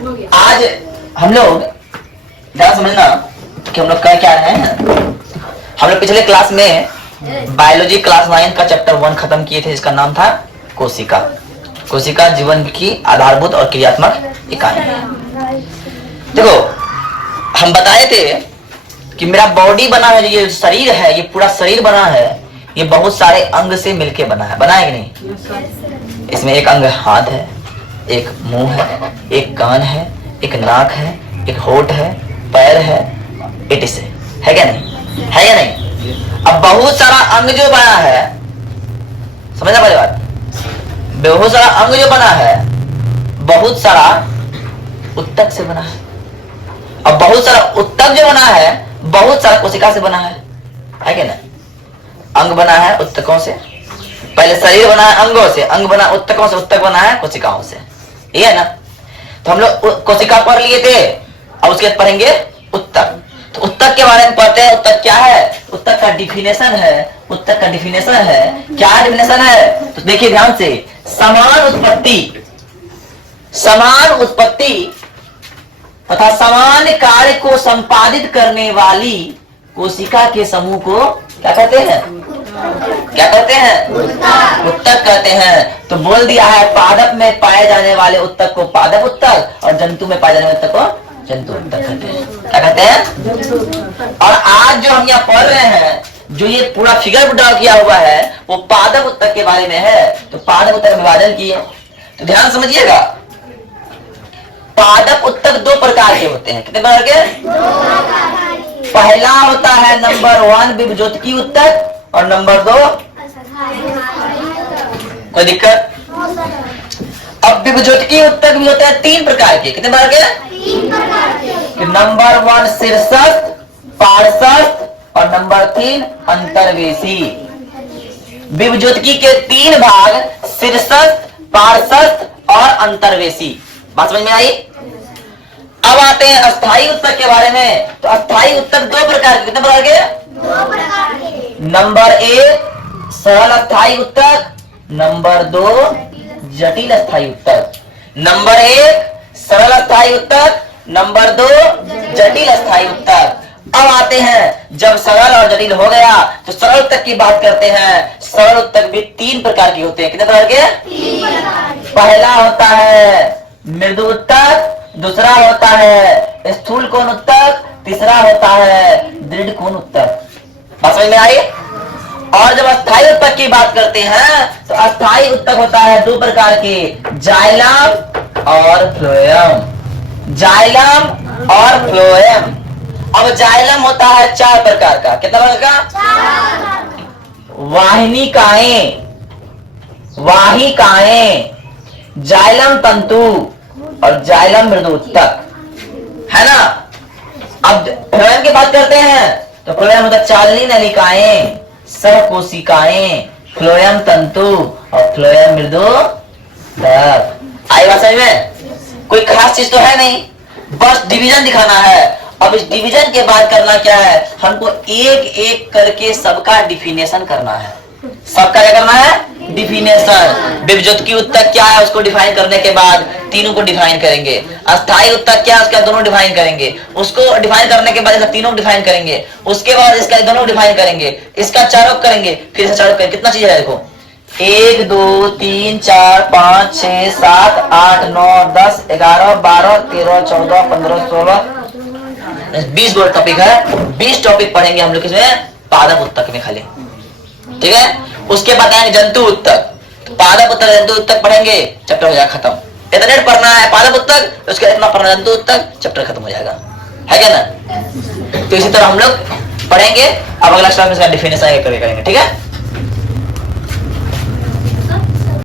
आज हम लोग ध्यान समझना कि हम लोग कर क्या रहे हैं। हम लोग पिछले क्लास में बायोलॉजी क्लास 9 का चैप्टर 1 खत्म किए थे, जिसका नाम था कोशिका। कोशिका जीवन की आधारभूत और क्रियात्मक इकाई। देखो हम बताए थे कि मेरा बॉडी बना है, ये शरीर है, ये पूरा शरीर बना है, ये बहुत सारे अंग से मिलके बना है। बना है कि नहीं? इसमें एक अंग हाथ है, एक मुंह है, एक कान है, एक नाक है, एक होठ है, पैर है, इट से है क्या नहीं? है या नहीं? अब बहुत सारा अंग जो बना है, समझना पहली बात, बहुत सारा अंग जो बना है बहुत सारा उत्तक से बना है। अब बहुत सारा उत्तक जो बना है बहुत सारा कोशिका से बना है क्या ना? अंग बना है उत्तकों से, पहले शरीर बना है अंगों से, अंग बना उत्तकों से, उत्तक बना है कोशिकाओं से, ये है ना? तो हम लोग कोशिका पढ़ लिए थे, अब उसके बाद पढ़ेंगे उत्तक। तो उत्तक के बारे में पढ़ते हैं। उत्तक क्या है? उत्तक का डिफिनेशन है। उत्तक का डिफिनेशन है, क्या डिफिनेशन है? तो देखिए ध्यान से, समान उत्पत्ति तथा समान कार्य को संपादित करने वाली कोशिका के समूह को क्या कहते हैं? क्या कहते हैं? उत्तक कहते हैं। तो बोल दिया है, पादप में पाए जाने वाले उत्तक को पादप उत्तक और जंतु में पाए जाने वाले उत्तक को जंतु उत्तक कहते हैं। क्या कहते हैं? और आज जो हम यहाँ पढ़ रहे हैं, जो ये पूरा फिगर ड्रॉ किया हुआ है, वो पादप उत्तक के बारे में है। तो पादप उत्तक विभाजन किए, तो ध्यान समझिएगा, पादप उत्तक दो प्रकार के होते हैं। कितने प्रकार के? पहला होता है नंबर 1 विभज्योतकी उत्तक और नंबर 2 कोई दिक्कत? अब विभज्योतकी उत्तक भी होते हैं 3 प्रकार के। कितने प्रकार के? नंबर 1 शीर्षस्थ, पार्श्वस्थ और नंबर 3 अंतर्वेशी। विभज्योतकी के 3 भाग शीर्षस्थ, पार्श्वस्थ और अंतर्वेशी। बात समझ में आई? अब आते हैं अस्थायी उत्तक के बारे में। तो अस्थायी उत्तक 2 प्रकार के। कितने प्रकार के? नंबर 1 सरल अस्थायी उत्तक, नंबर 2 जटिल अस्थायी उत्तक। नंबर 1 सरल अस्थायी उत्तक, नंबर 2 जटिल अस्थायी उत्तक। अब आते हैं, जब सरल और जटिल हो गया तो सरल उत्तक की बात करते हैं। सरल उत्तक भी 3 प्रकार के होते हैं। कितने प्रकार के? 3 प्रकार के। पहला होता है मृदु उत्तक, दूसरा होता है स्थूल कोण उत्तक, तीसरा होता है दृढ़ कोण उत्तक। बात समझ में आई? और जब अस्थायी उत्तक की बात करते हैं तो अस्थायी उत्तक होता है 2 प्रकार के, जाइलम और फ्लोएम। जाइलम और फ्लोएम। अब जाइलम होता है 4 प्रकार का। कितना प्रकार का? वाहिनिकाएं, वाहिकाएं, जाइलम तंतु और जाइलम मृदु उत्तक, है ना? अब फ्लोएम की बात करते हैं तो फ्लोएम होता है चालनी नलिकाएं, सहकोशिकाएं, फ्लोएम तंतु और फ्लोएम मृदु उत्तक। आई बात समझ में? कोई खास चीज तो है नहीं, बस डिवीजन दिखाना है। अब इस डिवीजन के बाद करना क्या है? हमको एक एक करके सबका डिफिनेशन करना है। सबका क्या करना है? डिफिनेशन। विभज्योतकी उत्तक क्या है उसको डिफाइन करने के बाद तीनों को डिफाइन करेंगे। अस्थायी उत्तक क्या है उसका दोनों डिफाइन करेंगे। उसको डिफाइन करने के बाद इसका तीनों डिफाइन करेंगे। उसके बाद इसका दोनों डिफाइन करेंगे। इसका चारों करेंगे, फिर इसका चारों करेंगे। कितना चीज है देखो, 1 2 3 4 5 6 7 8 9 10 11 12 13 14 15 16 20 टॉपिक है। 20 टॉपिक पढ़ेंगे हम लोग इसमें पादप उत्तक में खाली। ठीक है? उसके बाद आएंगे जंतु उत्तक। तो पादप उत्तक जंतु उत्तक पढ़ेंगे, चैप्टर हो जाएगा खत्म। इतना पढ़ना है पादप उत्तक, उसके बाद इतना पढ़ना जंतु उत्तक, चैप्टर खत्म हो जाएगा। है क्या ना? तो इसी तरह हम लोग पढ़ेंगे। अब अगला क्लास में इसका डिफिनेशन करेंगे। ठीक है?